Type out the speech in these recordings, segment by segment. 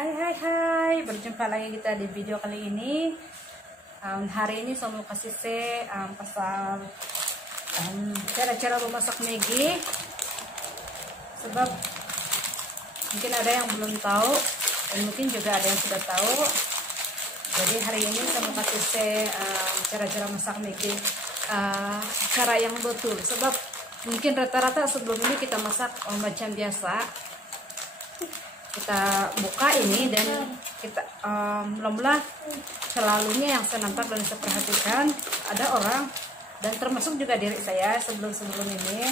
Hai, berjumpa lagi kita di video kali ini. Hari ini saya mau kasih pasal cara-cara memasak Maggi, sebab mungkin ada yang belum tahu dan mungkin juga ada yang sudah tahu. Jadi hari ini saya mau kasih cara-cara masak Maggi, cara yang betul, sebab mungkin rata-rata sebelum ini kita masak macam biasa, kita buka ini dan kita mula-mula selalunya yang saya nampak dan saya perhatikan ada orang, dan termasuk juga diri saya sebelum ini,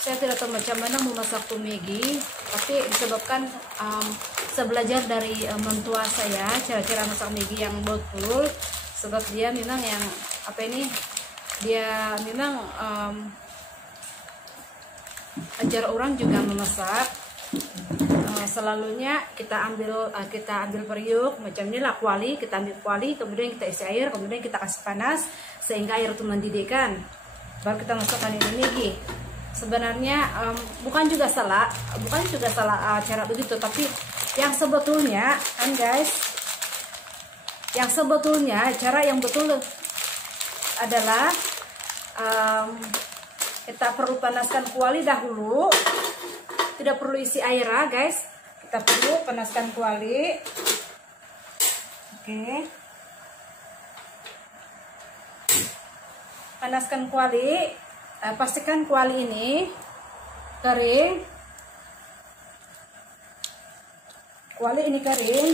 saya tidak tahu macam mana memasak Maggi, tapi disebabkan saya belajar dari mentua saya cara-cara masak Maggi yang betul, sebab dia memang yang dia memang ajar orang juga memasak. Selalunya kita ambil periuk macam ini lah, kuali, kita ambil kuali, kemudian kita isi air, kemudian kita kasih panas sehingga air itu mendidihkan, baru kita masukkan ini Maggi. Sebenarnya bukan juga salah cara begitu, tapi yang sebetulnya kan guys, yang sebetulnya cara yang betul adalah kita perlu panaskan kuali dahulu, tidak perlu isi air guys, kita perlu panaskan kuali. Oke, panaskan kuali, pastikan kuali ini kering,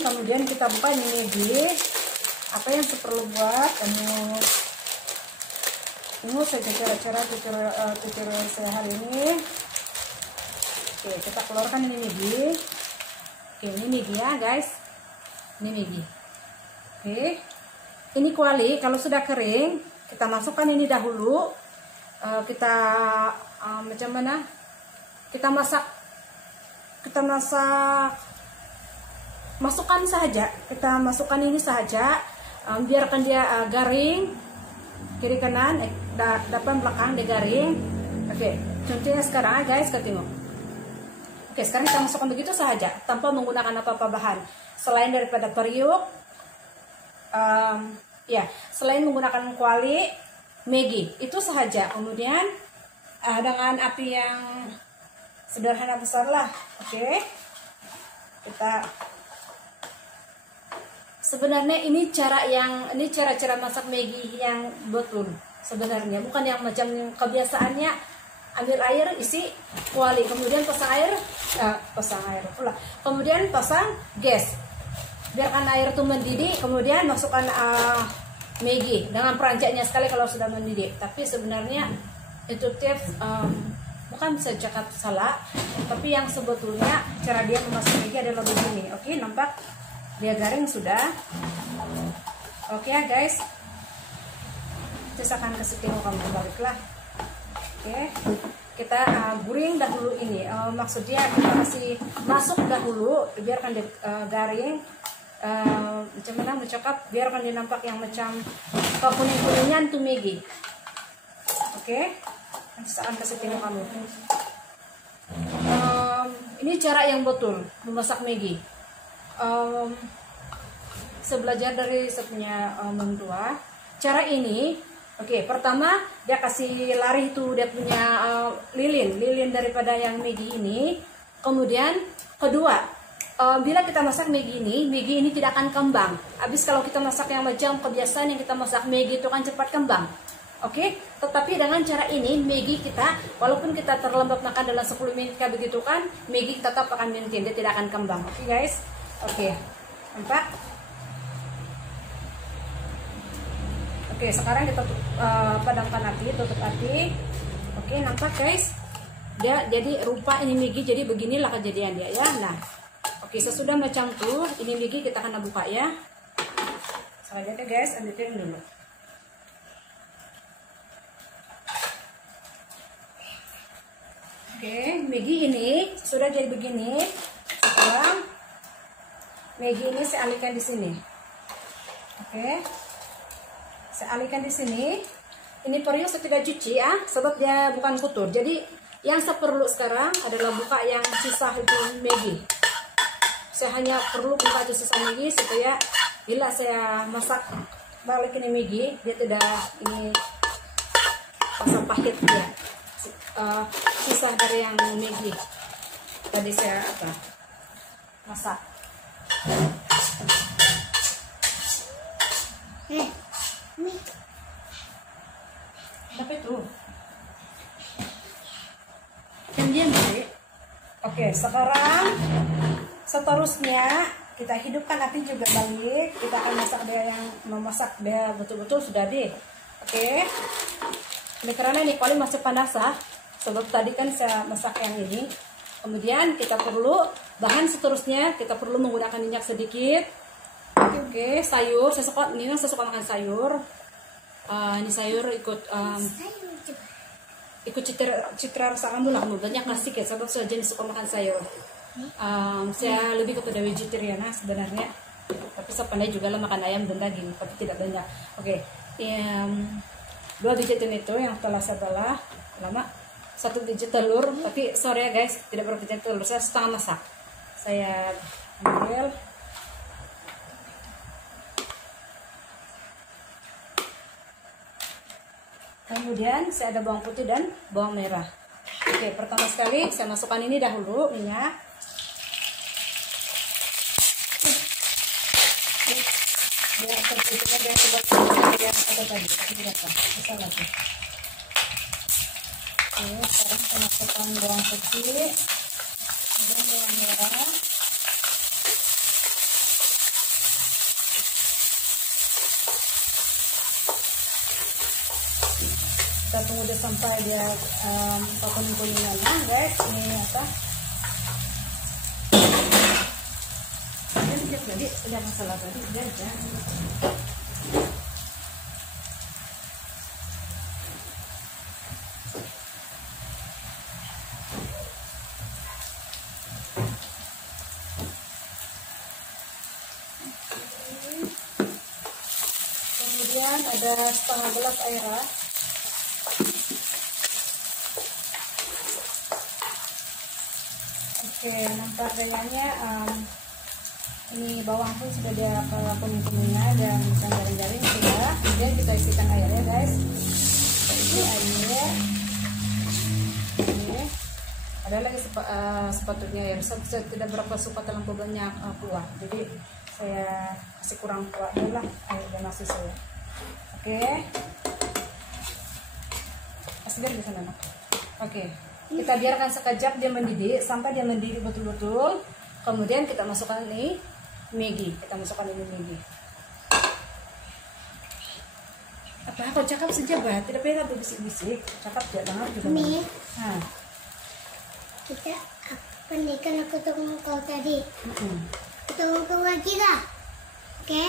kemudian kita buka ini Maggi. Apa yang saya perlu buat, ini saja cara-cara tutorial saya hari ini. Oke, kita keluarkan ini Maggi. Oke, ini Maggi ya guys, ini Maggi. Oke, ini kuali kalau sudah kering kita masukkan ini dahulu. Kita macam mana kita masak, masukkan saja, kita masukkan ini saja, biarkan dia garing, kiri kanan, depan belakang dia garing. Oke, contohnya sekarang guys, kita tengok. Oke, sekarang kita masukkan begitu saja tanpa menggunakan apa-apa bahan selain daripada periuk, selain menggunakan kuali, Maggi, itu saja. Kemudian dengan api yang sederhana besar lah. Oke, kita sebenarnya ini cara-cara masak Maggi yang betul sebenarnya, bukan yang macam kebiasaannya ambil air, isi kuali, kemudian kemudian pasang gas, biarkan air itu mendidih, kemudian masukkan Maggi dengan perancaknya sekali kalau sudah mendidih. Tapi sebenarnya itu tips, bukan saya cakap salah, tapi yang sebetulnya cara dia memasak Maggi adalah begini. Oke, nampak dia garing sudah. Oke ya guys, saya akan kasih tengok kamu baliklah. Oke, kita guring dahulu ini, maksudnya kita kasih masuk dahulu, biarkan dia garing. Macam mana mencakap, biarkan dia nampak yang macam kuning-kuningan tuh Maggi. Oke, nanti saya akan kasih tengok kamu. Ini cara yang betul memasak Maggi. Saya belajar dari saya punya mentua cara ini. Oke, pertama dia kasih lari itu dia punya lilin daripada yang Maggi ini. Kemudian kedua, bila kita masak Maggi ini tidak akan kembang. Habis kalau kita masak yang macam kebiasaan yang kita masak Maggi itu kan cepat kembang. Oke, tetapi dengan cara ini Maggi kita, walaupun kita terlambat makan dalam 10 menit kayak begitu kan, Maggi tetap akan maintain, dia tidak akan kembang. Oke guys. Oke, nampak? Oke, sekarang kita padamkan api, tutup api. Oke, nampak guys? Dia jadi rupa ini Maggi, jadi beginilah kejadian dia ya. Nah, oke, sesudah macam tuh, ini Maggi kita akan buka ya. Saja deh guys, ambil piring dulu. Oke, Maggi ini sudah jadi begini. Sekarang Maggi ini saya alihkan di sini. Oke, saya alihkan di sini. Ini periuk saya tidak cuci ya, sebab dia bukan kotor. Jadi Yang saya perlu sekarang adalah buka yang sisa itu Maggi. Saya hanya perlu buka itu sisa Maggi supaya bila saya masak balik ini Maggi, dia tidak ini rasa pahit dia. Sisa dari yang Maggi tadi saya masak. Apa itu? Kemudian oke, sekarang seterusnya kita hidupkan api juga balik. Kita akan masak dia yang memasak dia betul-betul sudah deh. Oke. Ini karena ini paling masih panas sebab tadi kan saya masak yang ini. Kemudian kita perlu bahan seterusnya, kita perlu menggunakan minyak sedikit. Oke, sayur. Saya suka makan sayur. Ini sayur ikut citra rasa kamu lah, banyak nasi ya, sebab saya jenis suka makan sayur. Saya lebih kepada vegetarian sebenarnya, tapi saya pandai juga lah makan ayam dan daging, tapi tidak banyak. Oke, 2 biji itu yang telah saya belah lama, 1 biji telur, tapi sorry ya guys, tidak berapa biji telur, saya setengah masak. Saya ambil. Kemudian saya ada bawang putih dan bawang merah. Oke, pertama sekali saya masukkan ini dahulu minyak. Biar tertutup dia yang ada tadi. Bisa lagi. Oke, sekarang saya masukkan bawang putih dan bawang merah. Kita tunggu dia sampai dia kuning-kuningan guys. Ini jadi sudah masalah tadi sudah aja. Kemudian ada setengah gelas air. Oke, nampak kayaknya ini bawang pun sudah dia kuning-kuningnya dan bisa garing-garing sudah. Kemudian kita isikan airnya guys. Ini air. Ini ada lagi sepatutnya air. Saya tidak berapa suka terlalu banyak kuah, jadi saya kasih kurang kuah dulu lah air dan nasi saya. Oke, kasih di sana. Oke. Kita biarkan sekejap dia mendidih sampai dia mendidih betul-betul. Kemudian kita masukkan ini Maggi. Kita masukkan ini Maggi. Apa kau cakap saja bah? Tidak payah berbisik-bisik. Cakap dia dengar juga. Nah, kita pendidikan aku tunggu kau tadi. Tunggu kau lagi lah. Oke?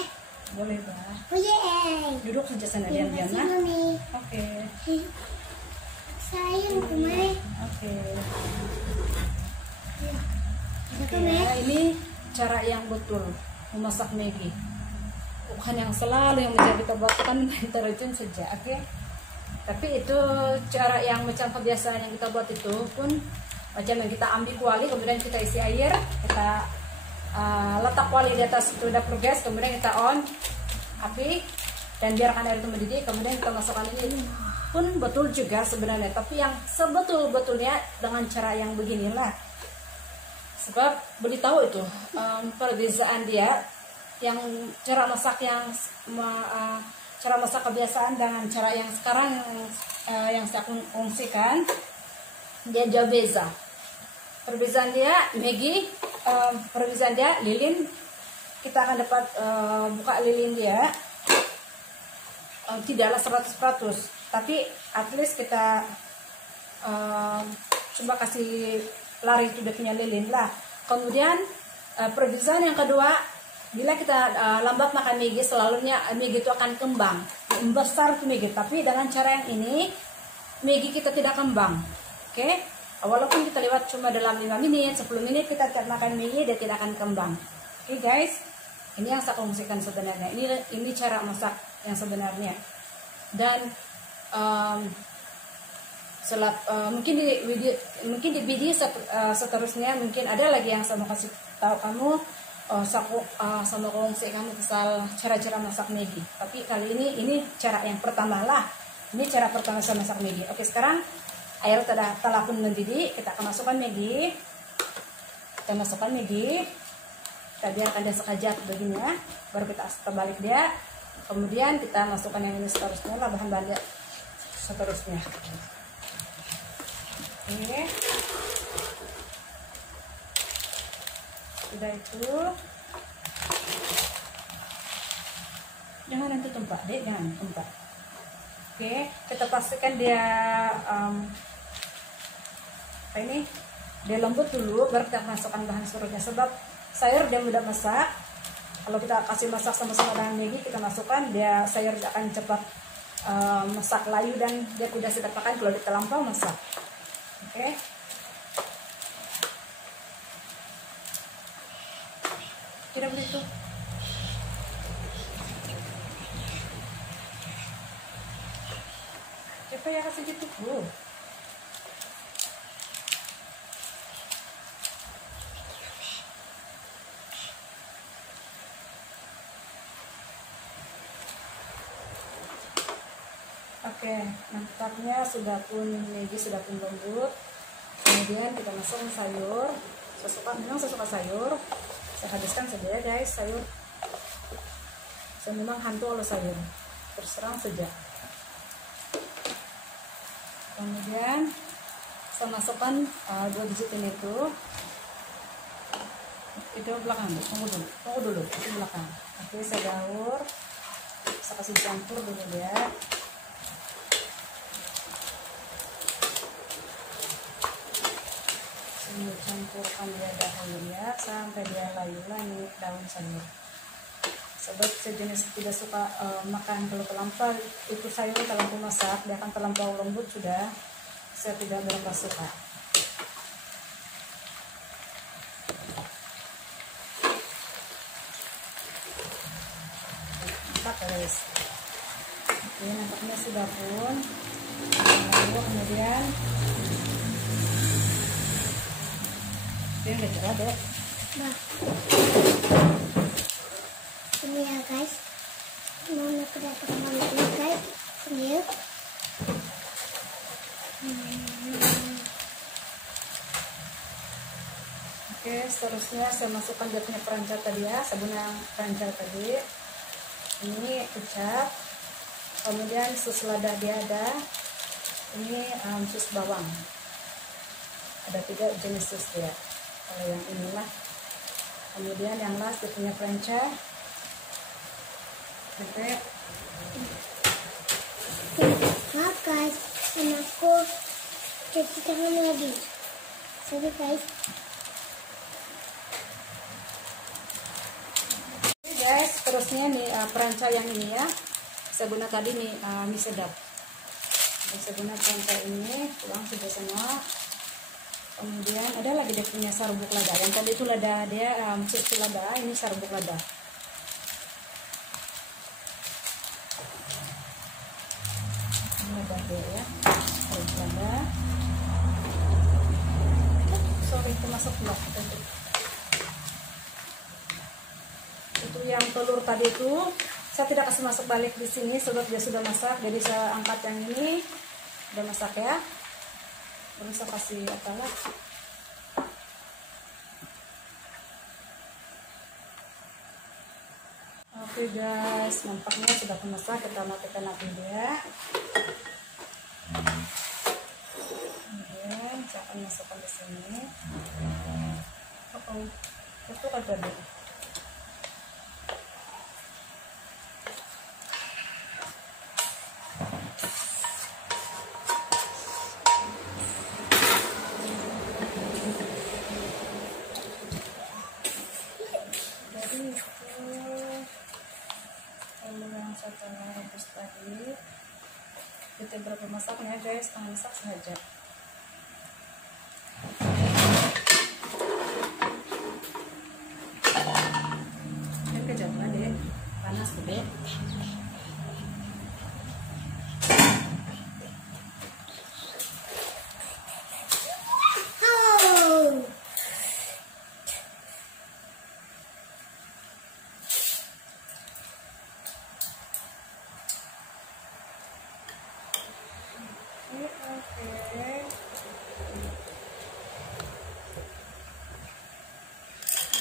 Boleh bah. Oh yeah. Duduk saja sana diam-diam nah. Oke. Sayang kemarin. Oke. Ya, ini cara yang betul memasak Maggi. Bukan yang selalu yang menjadi kita buatkan terjun saja, oke? Tapi itu cara yang macam kebiasaan yang kita buat itu pun macam yang kita ambil kuali, kemudian kita isi air, kita letak kuali di atas itu dapur gas, kemudian kita on api dan biarkan air itu mendidih, kemudian kita masukkan ini. Pun betul juga sebenarnya, tapi yang sebetul-betulnya dengan cara yang beginilah. Sebab beritahu itu perbedaan dia yang cara masak cara masak kebiasaan dengan cara yang sekarang yang saya kongsikan, dia jauh beza. Perbedaan dia Maggi, perbedaan dia lilin. Kita akan dapat buka lilin dia tidaklah 100%. Tapi at least kita coba kasih lari itu dia punya lilin lah. Kemudian perbedaan yang kedua, bila kita lambat makan Maggi, selalunya Maggi itu akan kembang, besar itu Maggi. Tapi dengan cara yang ini Maggi kita tidak kembang. Oke? Walaupun kita lewat cuma dalam 5 menit, 10 menit kita makan Maggi, dia tidak akan kembang. Oke guys, ini yang saya kongsikan sebenarnya. Ini cara masak yang sebenarnya. Dan Mungkin di video seterusnya mungkin ada lagi yang saya mau kasih tahu kamu, sama kongsi kamu soal cara-cara masak Maggi. Tapi kali ini cara yang pertama lah. Ini cara pertama saya masak Maggi. Oke, sekarang air telah pun mendidih, kita akan masukkan Maggi. Kita masukkan Maggi. Kita biarkan dia sekejap begini ya. Baru kita terbalik dia. Kemudian kita masukkan yang ini seterusnya lah, bahan-bahan seterusnya. Oke. Sudah itu. Jangan nanti tumpah deh, jangan tumpah. Oke, kita pastikan dia dia lembut dulu, baru kita masukkan bahan surutnya. Sebab sayur dia mudah masak. Kalau kita kasih masak sama-sama dengan Maggi, kita masukkan, sayur akan cepat masak layu dan dia tidak sedap makan kalau terlampau masak. Oke. Tidak begitu. Coba ya kasih gitu, Bu. Oke, mantapnya Maggi sudah pun lembut. Kemudian kita masukkan sayur. Memang sesuka sayur. Saya habiskan saja ya guys sayur. Saya memang hantu kalau sayur. Terserang saja. Kemudian saya masukkan 2 biji ini itu belakang. Tunggu dulu itu belakang. Oke, saya gaur. Saya kasih campur dulu ya. Campurkan dia dahulu ya sampai dia layu-lah ini daun sayur. Sebab sejenis tidak suka makan kalau terlampau itu sayur terlampau masak, dia akan terlampau lembut sudah. Saya tidak berapa suka. Mantap guys. Oke, nampaknya sudah pun. Lalu kemudian ini udah cerah deh. Nah, ini ya guys. Mau aku dapat ini guys. Ini. Oke, seterusnya saya masukkan dia punya perancat tadi ya, sabun yang perancat tadi. Ini kecap. Kemudian sus lada dia ada. Ini sus bawang. Ada 3 jenis sus dia. Kalau yang inilah. Kemudian yang last dia punya perancat. Oke. Maaf guys, anakku cuci tangan lagi. Sorry guys. Oke guys, terusnya nih perancat yang ini ya. Saya guna tadi nih mie sedap. Saya guna perancat ini, tuang sudah semua. Kemudian ada lagi dia punya serbuk lada. Yang tadi itu lada dia sus lada, ini serbuk lada. Ini lada dia ya, serbuk lada. Sorry, itu masuk blok. Itu yang telur tadi itu saya tidak kasih masuk balik di sini sebab dia sudah masak. Jadi saya angkat yang ini, udah masak ya. Baru saya kasih apalah. Oke guys, nampaknya sudah masak. Kita matikan api dia. Kemudian saya akan masukkan di sini. Itu kan tadi. Setelah rebus tadi kita berapa masaknya guys, setengah masak saja. Ini kejap lah deh, panas deh.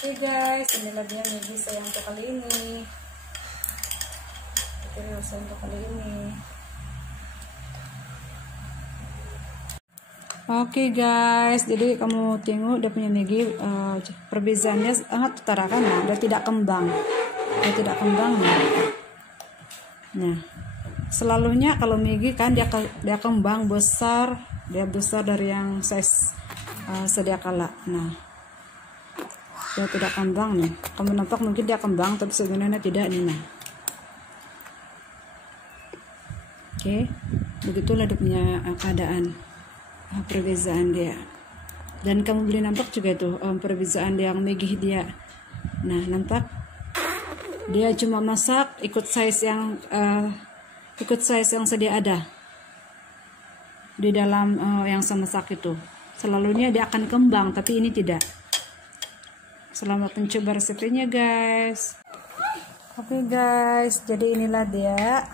Oke guys, inilah dia Maggi saya untuk kali ini. Tutorial saya untuk kali ini. Oke guys, jadi kamu tengok dia punya Maggi, perbezaannya sangat utara kan, nah, dia tidak kembang, nah selalunya kalau Maggi kan dia kembang besar, dia besar dari yang size sedia kala. Nah dia tidak kembang nih, kamu nampak mungkin dia kembang tapi sebenarnya tidak nih. Nah oke, begitulah dia punya keadaan. Perbezaan dia, dan kamu boleh nampak juga tuh perbezaan yang Maggi dia. Nah nampak dia cuma masak ikut size yang sedia ada di dalam yang saya masak itu. Selalunya dia akan kembang tapi ini tidak. Selamat mencoba resepnya guys. Oke guys, jadi inilah dia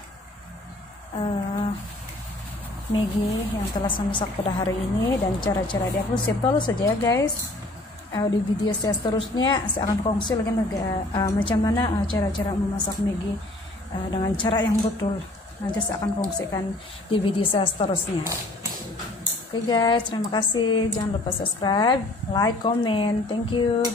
Maggi yang telah saya masak pada hari ini, dan cara-cara dia pun simpel saja guys. Di video saya seterusnya saya akan kongsi lagi macam mana cara-cara memasak Maggi dengan cara yang betul. Nanti saya akan kongsikan di video saya seterusnya. Oke guys, terima kasih. Jangan lupa subscribe, like, comment. Thank you.